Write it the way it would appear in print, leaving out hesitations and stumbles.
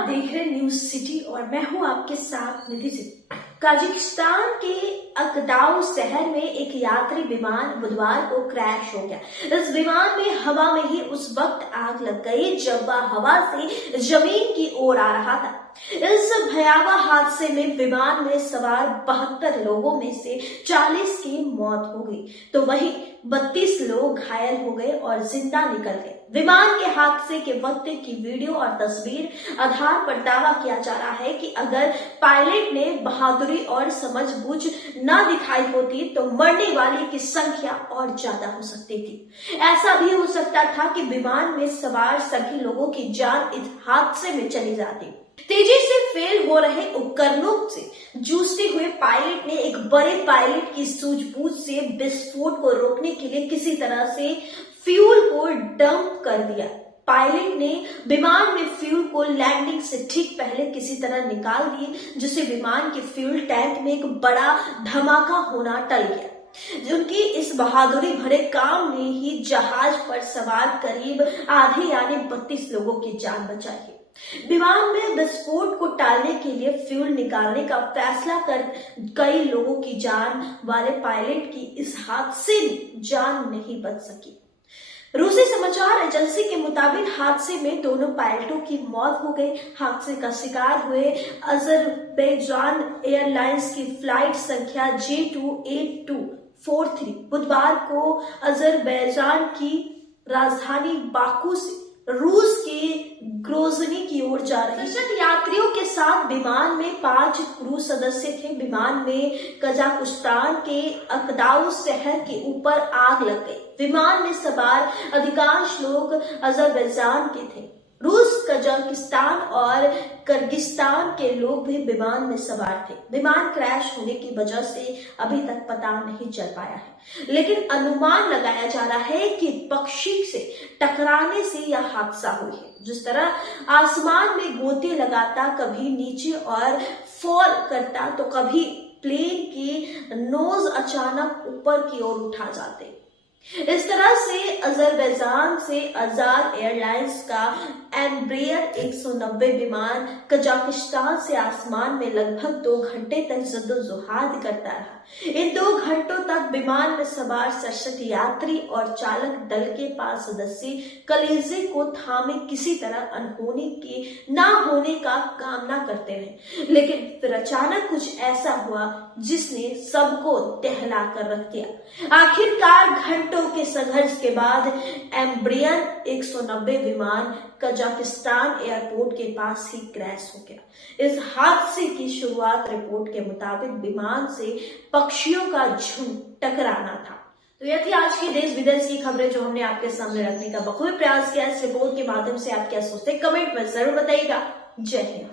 आप देख रहे हैं न्यूज सिटी और मैं हूं आपके साथ निधि सिंह। कजाकिस्तान के अकदाउ शहर में एक यात्री विमान बुधवार को क्रैश हो गया। इस विमान में हवा में ही उस वक्त आग लग गई जब वह हवा से जमीन की ओर आ रहा था। इस भयावह हादसे में विमान में सवार 72 लोगों में से 40 की मौत हो गई, तो वहीं 32 लोग घायल हो गए और जिंदा निकल गए। विमान के हादसे के वक्त की वीडियो और तस्वीर आधार पर दावा किया जा रहा है कि अगर पायलट ने बहादुरी और समझबूझ न दिखाई होती तो मरने वाले की संख्या और ज्यादा हो सकती थी। ऐसा भी हो सकता था कि विमान में सवार सभी लोगों की जान इस हादसे में चली जाती। तेजी से फेल हो रहे उपकरणों से जूझते हुए पायलट ने एक बड़े पायलट की सूझबूझ से विस्फोट को रोकने के लिए किसी तरह से फ्यूल को डंप कर दिया। पायलट ने विमान में फ्यूल को लैंडिंग से ठीक पहले किसी तरह निकाल दिए, जिससे विमान के फ्यूल टैंक में एक बड़ा धमाका होना टल गया। उनकी इस बहादुरी भरे काम ने ही जहाज पर सवार करीब आधे यानी 32 लोगों की जान बचाई। विमान में विस्फोट को टालने के लिए फ्यूल निकालने का फैसला कर कई लोगों की जान वाले पायलट की इस हादसे में जान नहीं बच सकी। रूसी समाचार एजेंसी के मुताबिक हादसे में दोनों पायलटों की मौत हो गई। हादसे का शिकार हुए अजरबैजान एयरलाइंस की फ्लाइट संख्या J28243 बुधवार को अजरबैजान की राजधानी बाकू से रूस के ग्रोजनी की ओर जा रही यात्रियों के साथ विमान में 5 क्रू सदस्य थे। विमान में कजाकिस्तान के अकदाउ शहर के ऊपर आग लग गई। विमान में सवार अधिकांश लोग अजरबैजान के थे। रूस, कजाकिस्तान और किर्गिस्तान के लोग भी विमान में सवार थे। विमान क्रैश होने की वजह से अभी तक पता नहीं चल पाया है, लेकिन अनुमान लगाया जा रहा है कि पक्षी से टकराने से यह हादसा हुई है। जिस तरह आसमान में गोते लगाता, कभी नीचे और फॉल करता तो कभी प्लेन के नोज अचानक ऊपर की ओर उठा जाते। इस तरह से अजरबैजान से अजाद एयरलाइंस का एम्ब्रियर 190 विमान कजाकिस्तान से आसमान में लगभग 2 घंटे तक जद्दोजहद करता रहा। इन 2 घंटों तक विमान में सवार 67 यात्री और चालक दल के 5 सदस्य कलेजे को थामे किसी तरह अनहोनी के ना होने का कामना करते रहे, लेकिन फिर अचानक कुछ ऐसा हुआ जिसने सबको दहला कर रख दिया। आखिरकार घंटों के संघर्ष के बाद एम्ब्रियर 190 विमान कजाकिस्तान एयरपोर्ट के पास ही क्रैश हो गया। इस हादसे की शुरुआत रिपोर्ट के मुताबिक विमान से पक्षियों का झुंड टकराना था। तो यह थी आज की देश विदेश की खबरें जो हमने आपके सामने रखने का बखूबी प्रयास किया। इस रिपोर्ट के माध्यम से आप क्या सोचते हैं कमेंट में जरूर बताइएगा। जय हिंद।